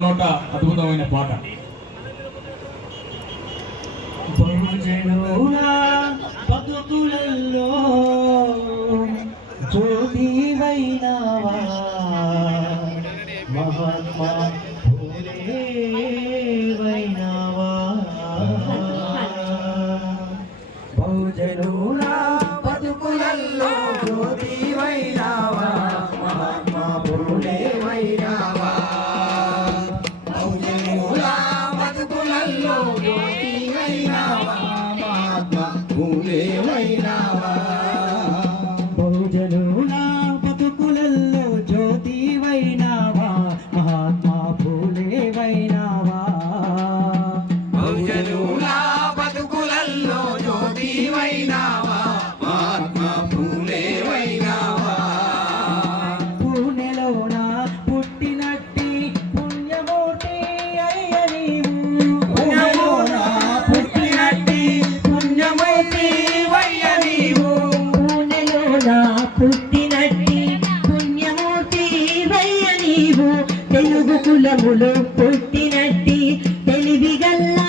నోట అద్భుతమైన పాట. బతుకులలో జ్యోతివైనవా మహాత్మా వైనవా బహుజనులా బతుకులలో జ్యోతివైనవా మహాత్మా పూలే వైనవా బహుజనులా బతుకులలో జ్యోతివైనవా మహాత్మా పూలే వైనవా బహుజనులా బతుకులలో జ్యోతివైనవా మహాత్మా పూలే వైనవా బహుజనులా బతుకులలో జ్యోతివైనవా మహాత్మా పూలే వైనవా పూణెలోన పుట్టినట్టి పుణ్యమూర్తి అయ్య నీవు పూణెలోన పుట్టినట్టి పుణ్యమూర్తి అయ్య నీవు పూణెలోన పుట్టినట్టి పుణ్యమూర్తి అయ్య నీవు తెలుగు కులములో పుట్టినట్టి తెలివిగల్లా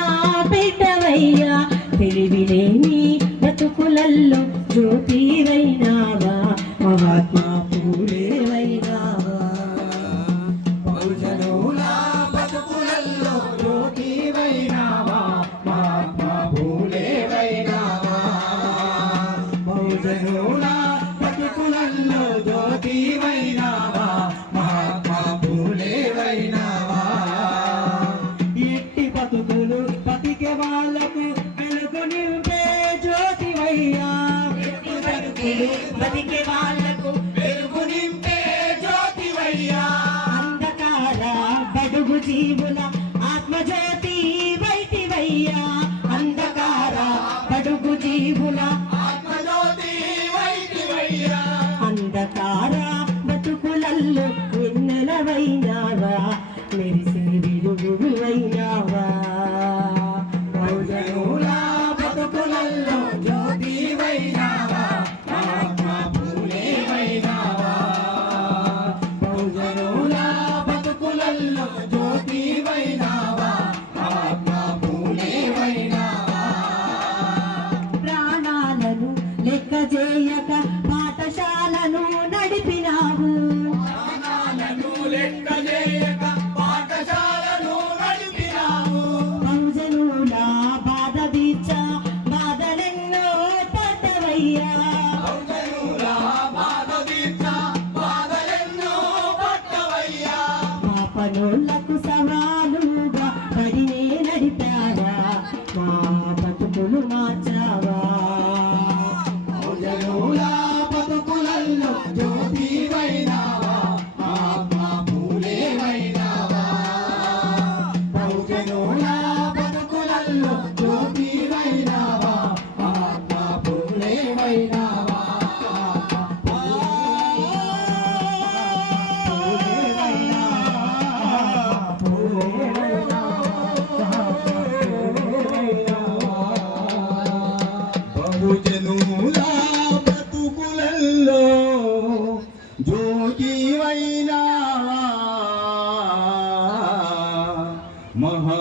బిడ్డవయ్యా తెలివిలేని బతుకులల్లో జ్యోతివైనావా మహాత్మా పూలే వైనావా బహుజనులా బతుకులల్లో జ్యోతివైనావా మహాత్మా పూలే వైనావా బహుజనులా బతుకులల్లో జ్యోతివైనావా మహాత్మా పూలే వైనావా ఎట్టి బతుకులు బతికే వాళ్ళకు వెలుగు నింపే జ్యోతివయ్యా ఎట్టి బతుకులు బతికే వాళ్ళకు వెలుగు నింపే జ్యోతివయ్యా అంధకార బడుగు జీవుల ఆత్మజ్యోతి వైతివయ్యా అంధకార బడుగు జీవుల ఆత్మజ్యోతి వైతివయ్యా అంధకార బతుకులల్లో వెన్నెలవైనావా మెరిసే వెలుగువైనావా బహుజనులా బతుకులల్లో జ్యోతివైనావా మహాత్మా పూలే వైనావా బహుజనులా బతుకులల్లో జ్యోతివైనావా మహాత్మా పూలే వైనావా ప్రాణాలను లెక్క చేయక పాఠశాలను నడిపినావు ప్రాణాలను లెక్క చేయక పాఠశాలను నడిపినావు బహుజనులా బాధ దీచ బాధలెన్నో పట్టవయ్యా బహుజనులా బాధ దీచ బాధలెన్నో పట్టవయ్యా పాపనోళ్లకు సవాలుగా పడినే నడిపావా మా బతుకులు మార్చావా బహుజనులా బతుకులల్లో జ్యోతివైనావా మహాత్మా పూలే వైనావా బహుజనులా బతుకులల్లో జ్యోతివైనావా మహాత్మా పూలే వైనావా బహుజనులా బతుకులల్లో జ్యోతివైనావా మహా